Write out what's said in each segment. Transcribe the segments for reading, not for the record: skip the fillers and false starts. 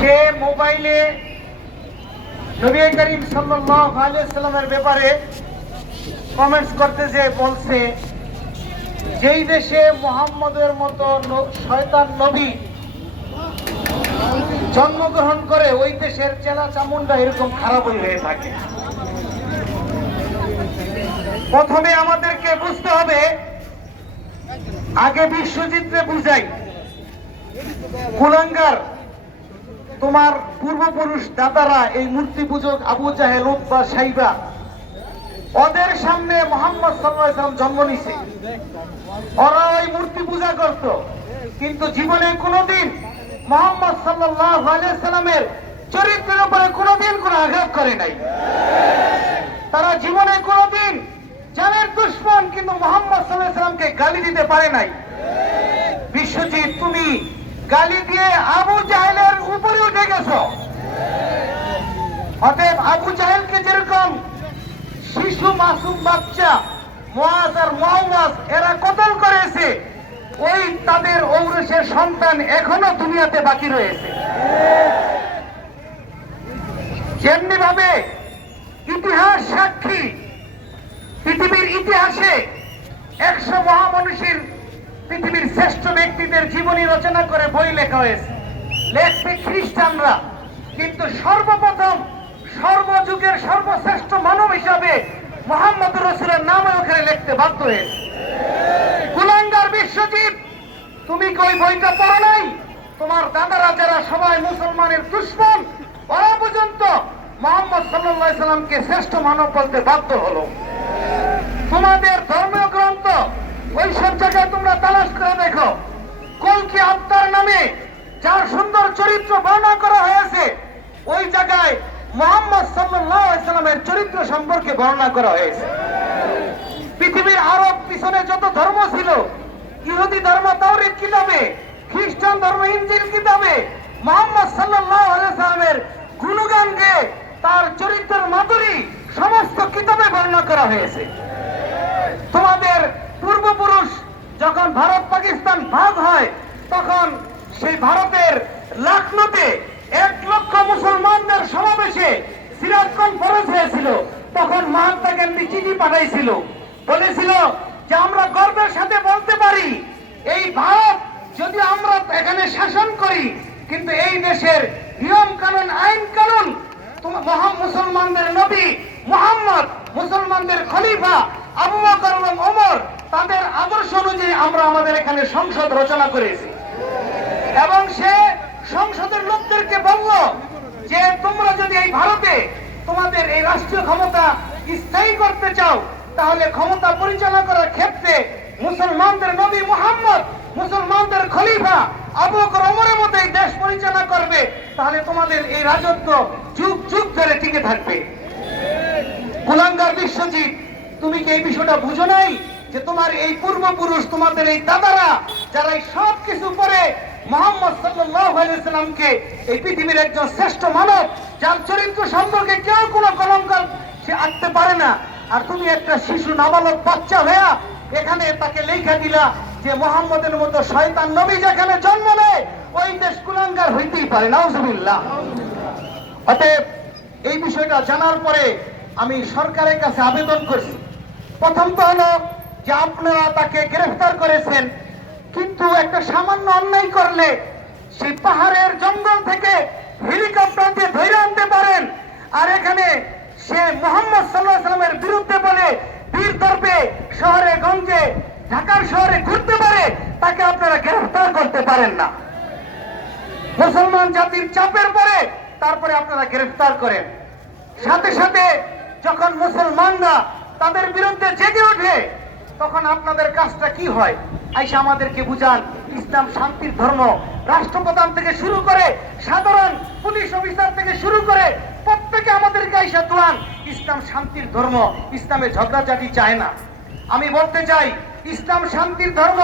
সে মোবাইলে নবী করিম সাল্লাল্লাহু আলাইহি ওয়াসাল্লামের ব্যাপারে কমেন্টস করতেছে, বলছে যেই দেশে মুহাম্মদের মতো শয়তান নবী জন্মগ্রহণ করে ওই দেশের চেলা চামুন্ডা এরকম খারাপই হয়ে থাকে। প্রথমে আমাদেরকে বুঝতে হবে, আগে বিশ্বজিৎরে বুঝাই, কুলাঙ্গার তোমার পূর্বপুরুষ দাদারা এই মূর্তি পূজক আবু জাহেল, উতবা, সাইবা, ওদের সামনে মুহাম্মদ সাল্লাল্লাহু আলাইহি ওয়াসাল্লাম জন্ম নিছে। ওরা ওই মূর্তি পূজা করত, কিন্তু জীবনে কোনোদিন মুহাম্মদ সাল্লাল্লাহু আলাইহি ওয়াসাল্লামের চরিত্রের উপরে কোনোদিন কোনো আঘাত করে নাই। তারা জীবনে কোনোদিন জানের দুশমন কিন্তু মুহাম্মদ সাল্লাল্লাহু আলাইহি ওয়াসাল্লামকে গালি দিতে পারে নাই। বিশ্বজিৎ, তুমি গালি দিয়ে আবু জাহেলের উপরে উঠে গেছো। অতএব আবু জাহেলকে যেরকম শিশু মাসুম বাচ্চা মুআজ আর মুআওয়াজ এরা কতল করেছে, ওই তাদের ঔরসের সন্তান এখনো দুনিয়াতে বাকি রয়েছে। যেমনি ভাবে ইতিহাস সাক্ষী, পৃথিবীর ইতিহাসে 100 মহামনীষীর, পৃথিবীর শ্রেষ্ঠ ব্যক্তিদের জীবনী রচনা করে বই লেখা হয়েছে, লেখছে খ্রিস্টানরা, কিন্তু সর্বপ্রথম সর্বযুগের সর্বশ্রেষ্ঠ মানব হিসাবে মুহাম্মদ রাসূলের নামে ওখানে লিখতে বাধ্য হয়েছে। কুলাঙ্গার বিশ্বজিৎ, তুমি কি ওই বইটা পড়ো নাই? তোমার দাদারা যারা সবাই মুসলমানের দুশমন, ওরা পর্যন্ত মুহাম্মদ সাল্লাল্লাহু আলাইহি সাল্লামকে শ্রেষ্ঠ মানব বলতে বাধ্য হলো। তোমাদের ধর্মীয় গ্রন্থ ওই সব জায়গায় তোমরা তালাশ করে দেখো, কলকি আত্মার নামে যার সুন্দর চরিত্র বর্ণনা করা হয়েছে, ওই জায়গায় মুহাম্মদ সাল্লাল্লাহু আলাইহি সাল্লামের চরিত্র সম্পর্কে বর্ণনা করা হয়েছে। পৃথিবীর আরব পিছনে যত ধর্ম ছিল, ইহুদি ধর্ম তাওরাত কিতাবে, খ্রিস্টান ধর্ম ইনজিল কিতাবে মুহাম্মদ সাল্লাল্লাহু আলাইহি সাল্লামের গুণগান গেয়ে তার চরিত্রের মাধুরী সমস্ত কিতাবে বর্ণনা করা হয়েছে। তোমাদের পূর্বপুরুষ যখন ভারত পাকিস্তান ভাগ হয়, তখন সেই ভারতের লখনৌতে 1 লক্ষ মুসলমানদের সমাবেশে সিরাজ কনফারেন্স হয়েছিল। তখন মহাত্মা গান্ধী চিঠি পাঠাইছিল, বলেছিল যে আমরা গর্বের সাথে বলতে পারি, এই ভারত যদি আমরা এখানে শাসন করি, কিন্তু এই দেশের নিয়ম কানুন, আইন কানুন মুসলমানদের নবী মুহাম্মদ, মুসলমানদের খলিফা আবু বকর এবং ওমর, তাদের আদর্শ অনুযায়ী আমরা আমাদের এখানে সংসদ রচনা করেছি। এবং সে সংসদের লোকদেরকে বলল যে তোমরা যদি এই ভারতে তোমাদের এই রাষ্ট্রীয় ক্ষমতা স্থায়ী করতে চাও, তাহলে ক্ষমতা পরিচালনা করার ক্ষেত্রে মুসলমানদের নবী মুহাম্মদ, মুসলমানদের খলিফা আবু বকর ওমরের মতো এই দেশ পরিচালনা করবে, তাহলে তোমাদের এই রাজত্ব যুগ যুগ ধরে টিকে থাকবে। কুলাঙ্গার বিশ্বজিৎ, তুমি কি এই বিষয়টা বুঝো নাই যে তোমার এই পূর্বপুরুষ, তোমাদের এই দাদারা যারা এই সব কিছু করে মুহাম্মদ সাল্লাল্লাহু আলাইহি ওয়াসাল্লামকে এই পৃথিবীর একজন শ্রেষ্ঠ মানব, যার চরিত্র সম্পর্কে কেউ কোনো কলঙ্ক সে আঁকতে পারে না, আর তুমি একটা শিশু নাবালক বাচ্চা হয়ে এখানে তাকে লেখা দিলা যে মুহাম্মদের মতো শয়তান নবী যেখানে জন্ম নেয় ওই দেশ কুলাঙ্গার হইতেই পারে। নাউজুবিল্লাহ। অতএব এই বিষয়টা জানার পরে আমি সরকারের কাছে আবেদন করছি, প্রথম তো হলো যে আপনারা তাকে গ্রেফতার করেছেন, কিন্তু একটা সামান্য অন্যায় করলে সেই পাহাড়ের জঙ্গল থেকে হেলিকপ্টার দিয়ে ধরে আনতে পারেন, আর এখানে সে মুহাম্মদ সাল্লাল্লাহু আলাইহি ওয়াসাল্লামের বিরুদ্ধে বলে বীর দর্পে শহরে গঞ্জে ঢাকার শহরে ঘুরতে পারে, তাকে আপনারা গ্রেফতার করতে পারেন না। মুসলমান জাতির চাপের পরে তারপরে আপনারা গ্রেফতার করেন। সাথে সাথে যখন মুসলমানরা তাদের বিরুদ্ধে জেগে ওঠে, তখন আপনাদের কাজটা কি হয়? আইসা আমাদেরকে বুঝান ইসলাম শান্তির ধর্ম। রাষ্ট্রপ্রধান থেকে শুরু করে সাধারণ পুলিশ অফিসার থেকে শুরু করে প্রত্যেকে আমাদেরকে আইসা দোয়ান ইসলাম শান্তির ধর্ম, ইসলামে ঝগড়াঝাটি চায় না। আমি বলতে চাই, ইসলাম শান্তির ধর্ম,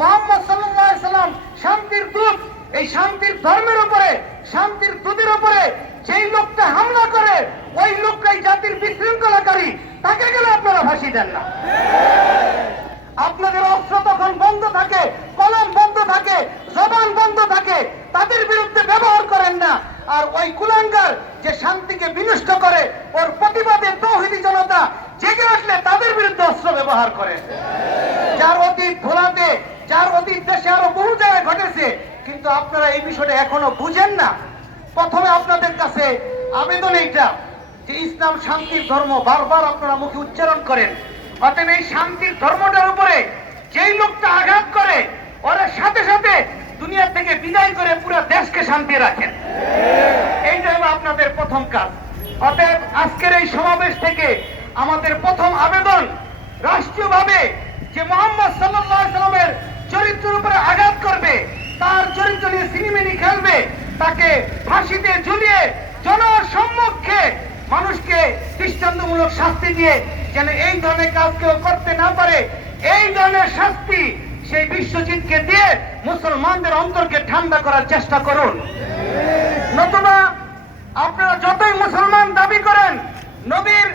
মুহাম্মদ সাল্লাল্লাহু আলাইহি সাল্লাম শান্তির দূত। এই শান্তির ধর্মের উপরে, শান্তির দূতের উপরে যেই লোকটা হামলা করে, ওই লোকটাই জাতির বিশৃঙ্খলাকারী, তাকে গেলে আপনারা ফাঁসি দেন না। আপনাদের অস্ত্র তখন বন্ধ থাকে, কলম বন্ধ থাকে, জবান বন্ধ থাকে, তাদের বিরুদ্ধে ব্যবহার করেন না। আর ওই কুলাঙ্গার যে শান্তিকে বিনষ্ট করে, ওর প্রতিবাদে তৌহিদি জনতা জেগে উঠলে তাদের বিরুদ্ধে অস্ত্র ব্যবহার করে। যার অতীত ভোলাতে, যার অতীত দেশে আরো বহু জায়গায় ঘটেছে, কিন্তু আপনারা এই বিষয়টা এখনো বুঝেন না। প্রথমে আপনাদের কাছে আবেদন এইটা যে ইসলাম শান্তির ধর্ম, বারবার আপনারা মুখে উচ্চারণ করেন। অতএব এই শান্তির ধর্মটার উপরে যেই লোকটা আঘাত করে, ওর সাথে সাথে দুনিয়া থেকে বিদায় করে পুরো দেশকে শান্তি রাখেন। এইটা হলো আপনাদের প্রথম কাজ। অতএব আজকের এই সমাবেশ থেকে আমাদের প্রথম আবেদন, রাষ্ট্রীয়ভাবে যে মুহাম্মদ সাল্লাল্লাহু আলাইহি সাল্লামের চরিত্রের উপরে আঘাত করবে, তার চরিত্র নিয়ে সিনেমিনি খেলবে, তাকে ফাঁসিতে ঝুলিয়ে জনসম্মুখে মানুষকে দৃষ্টান্তমূলক শাস্তি দিয়ে যেন এই ধরনের কাজ কেউ করতে না পারে, এই ধরনের শাস্তি সেই বিশ্বজিৎকে দিয়ে মুসলমানদের অন্তরকে ঠান্ডা করার চেষ্টা করুন। নতুবা আপনারা যতই মুসলমান দাবি করেন, নবীর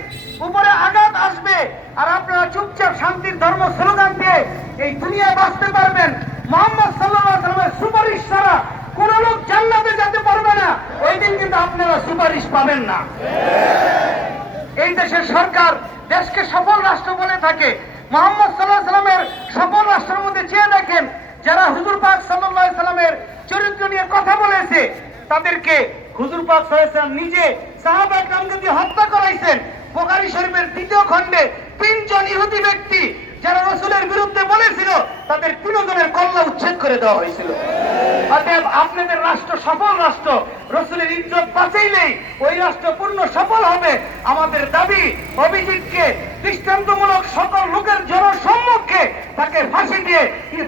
উপরে আঘাত আসবে আর আপনারা চুপচাপ শান্তির ধর্ম স্লোগান দিয়ে এই দুনিয়ায় বাঁচতে পারবেন। মুহাম্মদ সাল্লাল্লাহু আলাইহি ওয়াসাল্লামের সুপারিশ ছাড়া কোন লোক জান্নাতে যেতে পারবে না। ওই দিন কিন্তু আপনারা সুপারিশ পাবেন না। এই দেশের সরকার দেশকে সফল রাষ্ট্র বলে থাকে। মুহাম্মদ সাল্লাল্লাহু আলাইহি ওয়াসাল্লামের সফল রাষ্ট্রের মধ্যে চেয়ে দেখেন, যারা হুজুর পাক সাল্লাল্লাহু আলাইহি ওয়াসাল্লামের চরিত্র নিয়ে কথা বলেছে, তাদেরকে হুজুর পাক সাল্লাল্লাহু আলাইহি ওয়াসাল্লাম নিজে সাহাবায়ে কেরামকে দিয়ে হত্যা করাইছেন। বুখারী শরীফের 2য় খণ্ডে 3 জন ইহুদি ব্যক্তি যারা রাসূলের বিরুদ্ধে বলেছিল, তাদের 3 জনের কল্লা উচ্ছেদ করে দেওয়া হয়েছিল। অতএব আপনাদের রাষ্ট্র সফল রাষ্ট্র, রাসূলের ইজ্জত বাঁচাইলেই ওই রাষ্ট্র পূর্ণ সফল হবে। আমাদের দাবি, অভিজিৎকে দৃষ্টান্তমূলক সকল লোকের জনসম্মুখে তাকে ফাঁসি দিয়ে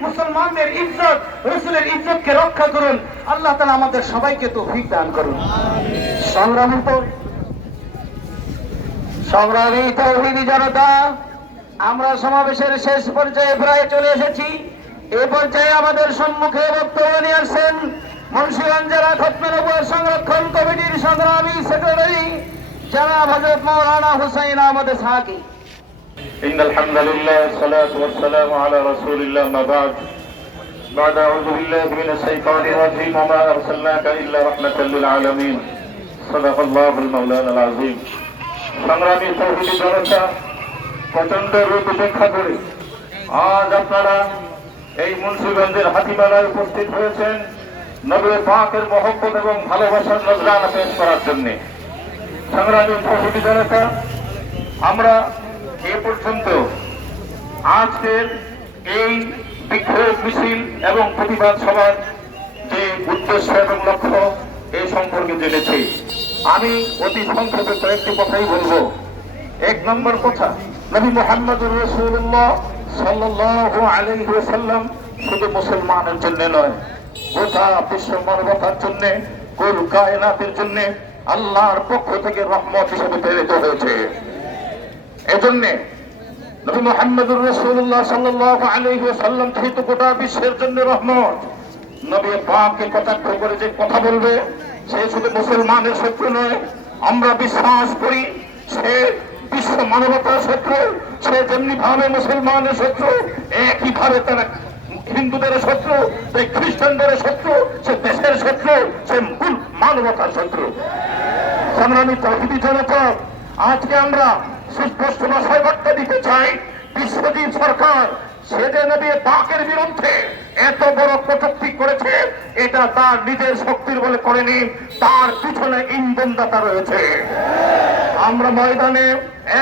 মুসলমানদের ইজ্জত, রাসূলের ইজ্জতকে রক্ষা করুন। আল্লাহ তাআলা আমাদের সবাইকে তৌফিক দান করুন। সংগ্রামী তৌহিদি জনতা, আমরা সমাবেশের শেষ পর্যায়ে প্রায় চলে এসেছি। এই পর্যায়ে আমাদের সম্মুখে বক্তব্য নিয়ে আসছেন মুন্সিগঞ্জ জেলা খতমে নবুয়ত সংরক্ষণ কমিটির সংগ্রামী সেক্রেটারি জনাব হযরত মাওলানা হুসাইন আহমদ সাকি। ইন্নাল হামদুলিল্লাহ ওয়াসসালাতু ওয়াসসালামু আলা রাসূলিল্লাহ মা বা'দ। بعد أعوذ بالله من الشيطان الرجيم وما أرسلناك إلا رحمة للعالمين صدق الله المولانا العظيم। সংগ্রামী তৌহিদি জনতা, প্রচন্ড রোদ উপেক্ষা করে আজ আপনারা এই মুন্সিগঞ্জের হাতিবাগায় উপস্থিত হয়েছেন নবী পাকের মহব্বত এবং ভালোবাসার নজরানা পেশ করার জন্য। সংগ্রামী তৌহিদি জনতা, আমরা এ পর্যন্ত আজকের এই বিক্ষোভ মিছিল এবং প্রতিবাদ সভার যে উদ্দেশ্য এবং লক্ষ্য এই সম্পর্কে জেনেছি। আমি অতি সংক্ষেপে কয়েকটি কথাই বলবো। 1 নম্বর কথা, নবী মুহাম্মদুর রাসূলুল্লাহ সাল্লাল্লাহু আলাইহি ওয়াসাল্লাম শুধু মুসলমানের জন্য নয়, গোটা বিশ্ব মানবতার জন্য, কুল কায়নাতের জন্য আল্লাহর পক্ষ থেকে রহমত হিসেবে প্রেরিত হয়েছে। এজন্য নবী মুহাম্মদুর রাসূলুল্লাহ সাল্লাল্লাহু আলাইহি ওয়াসাল্লাম যেহেতু গোটা বিশ্বের জন্য রহমত, নবী পাককে কটাক্ষ করে যে কথা বলবে সে শুধু মুসলমানের শত্রু নয়, আমরা বিশ্বাস করি সে বিশ্ব মানবতার শত্রু। সে যেমনি ভাবে মুসলমানের শত্রু, একইভাবে তারা হিন্দুদের শত্রু, তাই খ্রিস্টানদের শত্রু, সে দেশের শত্রু, সে মূল মানবতার শত্রু। সংগ্রামী তৌহিদি জনতা, আজকে আমরা সুস্পষ্ট ভাষায় বার্তা দিতে চাই, বিশ্বজিৎ সরকার সে যে নবী পাকের বিরুদ্ধে এত বড় কটূক্তি করেছে, এটা তার নিজের শক্তির বলে করেনি, তার পিছনে ইন্ধনদাতা রয়েছে। আমরা ময়দানে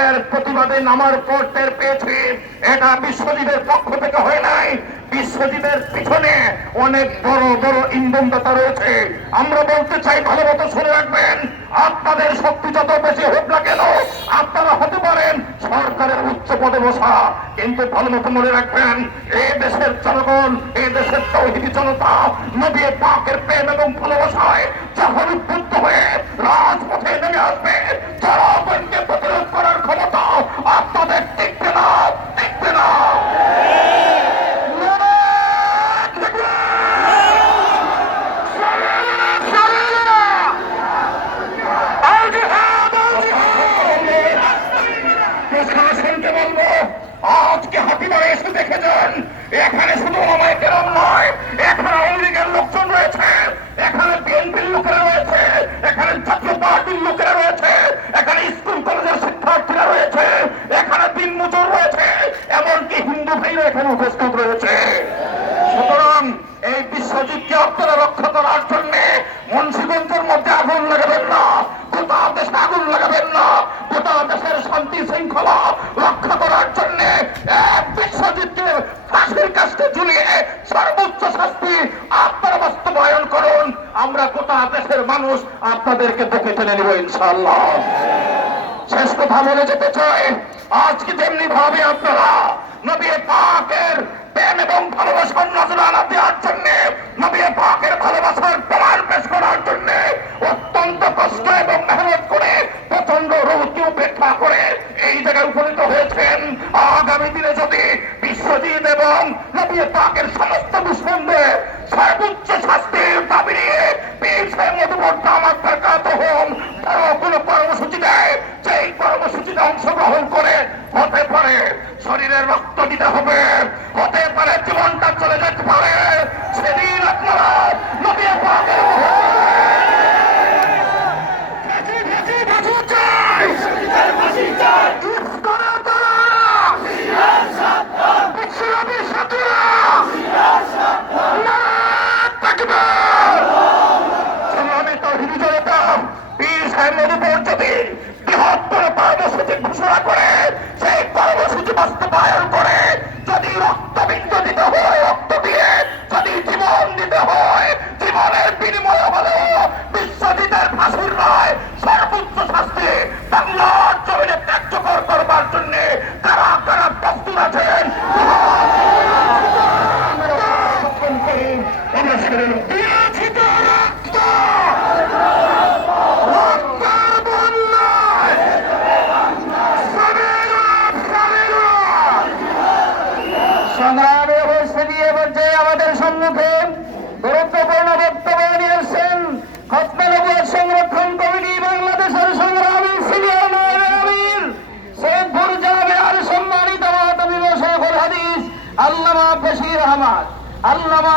এর প্রতিবাদে নামার পর টের পেয়েছি এটা বিশ্বজিতের পক্ষ থেকে হয় নাই, বিশ্বজিতের পিছনে অনেক বড় বড় ইন্ধনদাতা রয়েছে। আমরা বলতে চাই, ভালো মতো শুনে রাখবেন, আপনাদের শক্তি যত বেশি হোক না কেন, আপনারা হতে পারেন সরকারের উচ্চ পদে বসা, কিন্তু ভালো মতো মনে রাখবেন এই দেশের জনগণ, এই দেশের তৌহিদি জনতা নবী পাকের প্রেম এবং ভালোবাসায় যখন উদ্বুদ্ধ হয়ে রাজপথে নেমে আসবে, জনগণকে প্রতিরোধ করার ক্ষমতা আপনাদের টিকবে না, টিকবে না। আজকে হাতিবাগায় এসে দেখে যান, এখানে শুধু ওলামায়ে কেরাম নয়, এখানে আওয়ামী লীগের লোকজন রয়েছে, এখানে বিএনপি মুন্সিগঞ্জের মধ্যে আগুন লাগাবেন না, গোটা দেশে আগুন লাগাবেন না। গোটা দেশের শান্তি শৃঙ্খলা রক্ষা করার জন্য এক বিশ্বজিৎকে ফাঁসির কাছে ঝুলিয়ে সর্বোচ্চ শাস্তি আপনারা বাস্তবায়ন করুন। আমরা গোটা দেশের মানুষ আপনাদেরকে বুকে টেনে নিব ইনশাআল্লাহ। শেষ কথা বলে যেতে চাই, আজকে যেমনি ভাবে আপনারা নবী পাকের প্রেম এবং ভালোবাসার নজরানা দেওয়ার জন্য, নবী পাকের ভালোবাসার প্রমাণ পেশ করার জন্য অত্যন্ত কষ্ট এবং মেহনত করে প্রচন্ড রৌদ্র উপেক্ষা করে এই জায়গায় উপনীত হয়েছেন। আগামী দিনে যদি বিশ্বজিৎ এবং নবী পাকের সমস্ত দুশ্মনদের সর্বোচ্চ শাস্তির দাবি নিয়ে পেয়েছে মধুমর্তা আমার প্রকাশ হোম কোনো কর্মসূচি দেয়, সেই কর্মসূচিতে অংশগ্রহণ করে হতে পারে শরীরের রক্ত দিতে হবে, হতে পারে জীবনটা চলে যেতে পারে। সেদিন আপনারা নবী পাকের বৃহত্তর কর্মসূচি ঘোষণা করে সেই কর্মসূচি বাস্তবায়ন করে যদি রক্তবিন্দু দিতে হয় রক্ত দিয়ে, যদি জীবন দিতে হয় জীবনের বিনিময় হলেও বিশ্বজিতের ফাঁসির রায় সর্বোচ্চ শাস্তি বাংলার জমিনে কার্যকর করবার জন্য কারা কারা প্রস্তুত আছেন সংগ্রামে উপস্থিতি পর্যায়ে আমাদের সম্মুখে গুরুত্বপূর্ণ বক্তব্য নিয়েছেন খতমে নবুয়ত সংরক্ষণ কমিটি বাংলাদেশের সংগ্রামী সিনিয়র নায়েবে আমির সৈয়দপুর জামিয়ার সম্মানিত মাহতামিম শেখুল হাদিস আল্লামা বশির আহমদ। আল্লামা